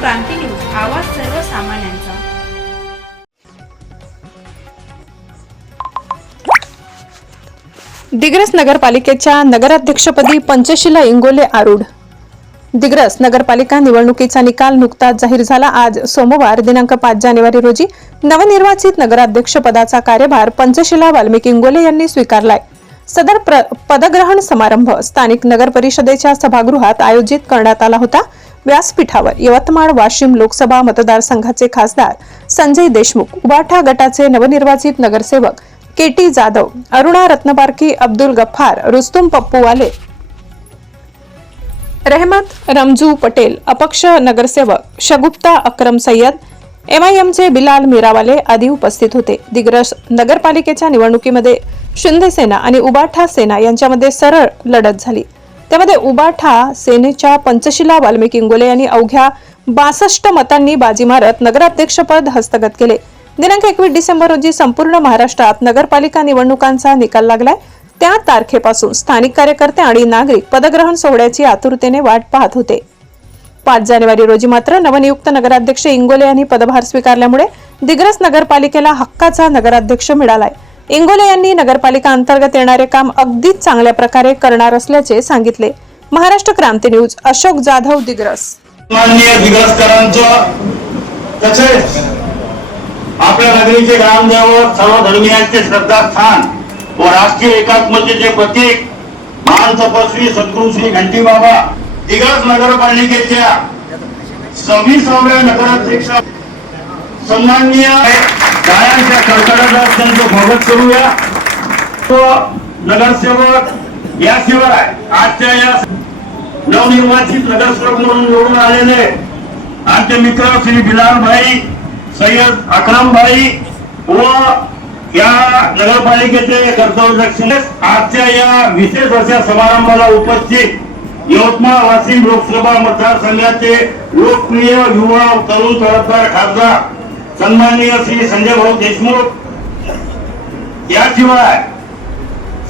क्रांती news, आवाज सर्वसामान्यांचा। दिग्रस नगरपालिकेच्या नगराध्यक्षपदी पंचशीला इंगोले आरूढ। दिग्रस नगरपालिका निवडणुकीचा निकाल नुकताच जाहीर झाला। आज सोमवार दिनांक 5 जानेवारी रोजी नवनिर्वाचित नगराध्यक्ष पदाचा कार्यभार पंचशीला वाल्मिकी इंगोले यांनी स्वीकारलाय। सदर पदग्रहण समारंभ स्थानिक नगर परिषदेच्या सभागृहात आयोजित करण्यात आला होता। व्यासपीठावर यवतमाळ वाशिम लोकसभा मतदारसंघाचे खासदार संजय देशमुख, उबाठा गटाचे नवनिर्वाचित नगरसेवक केटी जाधव, अरुणा रत्नबारकी, अब्दुल गफ्फार, रुस्तुम पप्पू वाले, रहमत रमजू पटेल, अपक्ष नगरसेवक शगुफ्ता अक्रम सय्यद, MIMचे बिलाल मीरावाले आदी उपस्थित होते। दिग्रस नगरपालिकेच्या निवडणुकीमध्ये शिंदे सेना आणि उबाठा सेना यांच्यामध्ये सरळ लढत झाली। त्यामध्ये उबाठा सेनेच्या पंचशीला वाल्मिकी इंगोले यांनी अवघ्या 62 मतांनी बाजी मारत नगराध्यक्षपद हस्तगत केले। दिनांक 21 डिसेंबर रोजी संपूर्ण महाराष्ट्रात नगरपालिका निवडणुकांचा निकाल लागलाय। त्या तारखेपासून स्थानिक कार्यकर्ते आणि नागरिक पदग्रहण सोहळ्याची आतुरतेने वाट पाहत होते। 5 जानेवारी रोजी मात्र नवनियुक्त नगराध्यक्ष इंगोले यांनी पदभार स्वीकारल्यामुळे दिग्रस नगरपालिकेला हक्काचा नगराध्यक्ष मिळालाय। इंगोले यांनी नगरपालिका अंतर्गत येणारे काम अगदी चांगल्या प्रकारे करणार असल्याचे सांगितले। महाराष्ट्र क्रांती न्यूज, अशोक जाधव, दिग्रस। माननीय दिग्रसकरांचं तसेच आपल्या नगरीचे ग्रामदैवत, सर्व धर्मियांचे श्रद्धास्थान व राष्ट्रीय एकात्मतेचे प्रतीक महान तपस्वी सद्गुरू श्री घंटीबाबा दिग्रस नगरपालिकेच्या 26व्या नगराध्यक्ष सन्माननीय गायांच्या कडकडाटात त्यांचं स्वागत करूया। तो नगरसेवक याशिवाय आजच्या या नवनिर्वाचित नगरसेवक म्हणून निवडून आलेले आमचे मित्र श्री बिलाल भाई, सय्यद अक्रम भाई व या नगरपालिकेचे कर्तव्यदक्ष आजच्या या विशेष अशा समारंभाला उपस्थित यवतमाळ वाशिम लोकसभा मतदारसंघाचे लोकप्रिय युवा तरुण तडफदार खासदार सन्माननीय श्री संजय भाऊ देशमुख, याशिवाय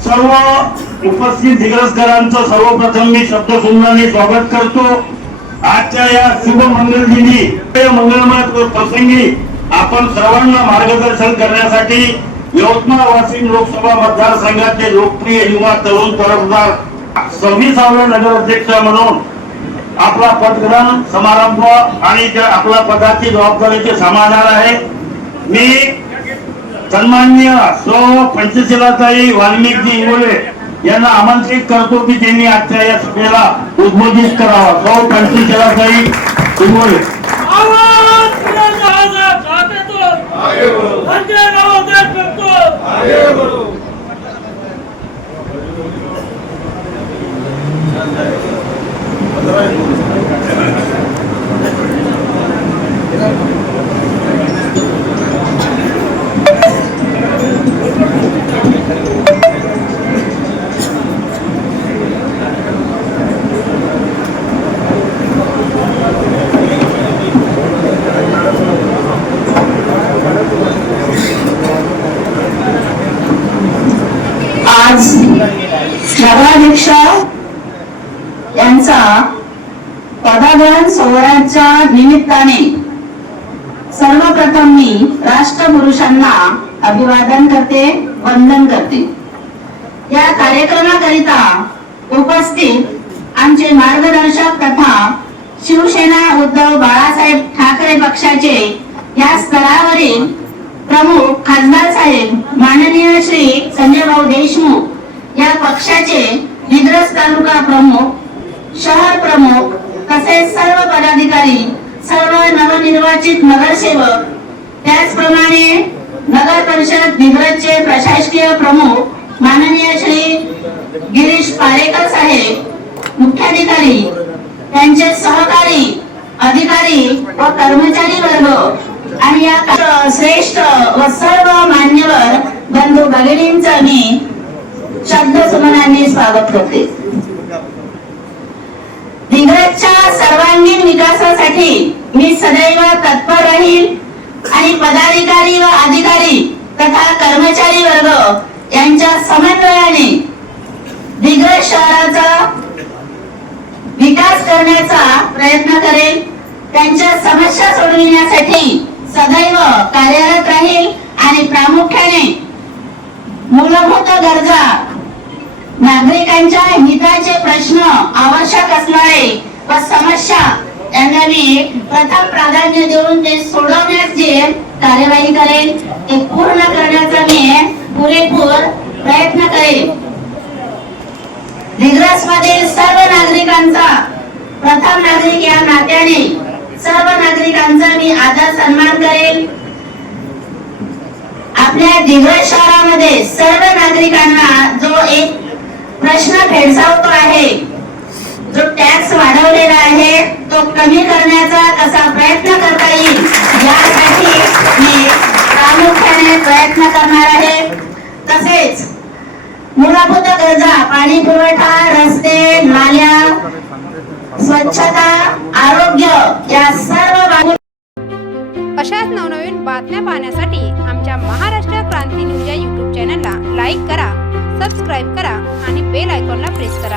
सर्व उपस्थित दिग्रसकरांचं सर्वप्रथम मी शब्दसुंदराने स्वागत करतो। आजच्या या शुभ मंगलदिनी मंगलमय प्रसंगी आपण सर्वांना मार्गदर्शन करण्यासाठी यवतमाळ वाशिम लोकसभा मतदारसंघाचे लोकप्रिय युवा तरुण तडफदार 26व्या नगराध्यक्ष म्हणून आपला पदग्रहण समारंभ आणि आपला पदाची जबाबदारीचे सांभाळणार आहे। मी सन्माननीय सौ पंचशीलाताई वाल्मिकी इंगोले यांना आमंत्रित करतो की त्यांनी आजच्या या सभेला उद्बोधित करावा। सौ पंचशीलाताई इंगोले। आज नगराध्यक्ष यांचा पदग्रहण सोहळ्याच्या निमित्ताने सर्वप्रथम मी राष्ट्रपुरुषांना अभिवादन करते, वंदन करते। या कार्यक्रमाकरिता उपस्थित आमचे मार्गदर्शक तथा शिवसेना उद्धव बाळासाहेब ठाकरे पक्षाचे या स्तरावरील प्रमुख खासदार साहेब माननीय श्री संजय भाऊ देशमुख, या पक्षाचे दिग्रस तालुका प्रमुख, शहर प्रमुख तसेच सर्व पदाधिकारी, सर्व नवनिर्वाचित नगरसेवक, त्याचप्रमाणे नगर परिषद दिग्रसचे प्रशासकीय प्रमुख माननीय श्री गिरीश पारेकर साहेब, मुख्याधिकारी, त्यांचे सहकारी, अधिकारी व कर्मचारी वर्ग आणि या श्रेष्ठ व सर्व मान्यवर बंधू भगिनींचं मी शब्दसुमनांनी स्वागत करते। दिग्रसच्या सर्वांगीण विकासासाठी मी सदैव तत्पर राहील आणि पदाधिकारी व अधिकारी तथा कर्मचारी वर्ग यांच्या समन्वयाने दिग्रस शहराचा विकास करण्याचा प्रयत्न करेल। त्यांच्या समस्या सोडविण्यासाठी सदैव कार्यरत राहील आणि प्रामुख्याने मूलभूत गरजा, नागरिकांच्या हिताचे प्रश्न, आवश्यक असणारे व समस्या यांना मी प्रथम प्राधान्य देऊन ते सोडवण्यास जी कार्यवाही करेन ते पूर्ण करण्याचा मी पुरेपूर प्रयत्न करेन. दिग्रस मधील सर्व नागरिकांचा, प्रथम नागरिक या नात्याने सर्व नागरिकांचा मी आदर सन्मान करेन. आपल्या दिग्रस शहरामध्ये सर्व नागरिकांना जो एक प्रश्न भेडसावतो आहे, जो टॅक्स वाढवलेला आहे तो कमी करण्याचा कसा प्रयत्न करता येईल यासाठी मी प्रामुख्याने प्रयत्न करणार आहे. तसेच मूलभूत गरजा, पाणी पुरवठा, रस्ते, नाल्या, स्वच्छता, आरोग्य या सर्व बाबी अशाच नवनवीन बातम्या पाहण्यासाठी आमच्या महाराष्ट्र क्रांती न्यूज या यूट्यूब चॅनलला लाईक करा, सबस्क्राईब करा आणि बेल आयकॉनला प्रेस करा.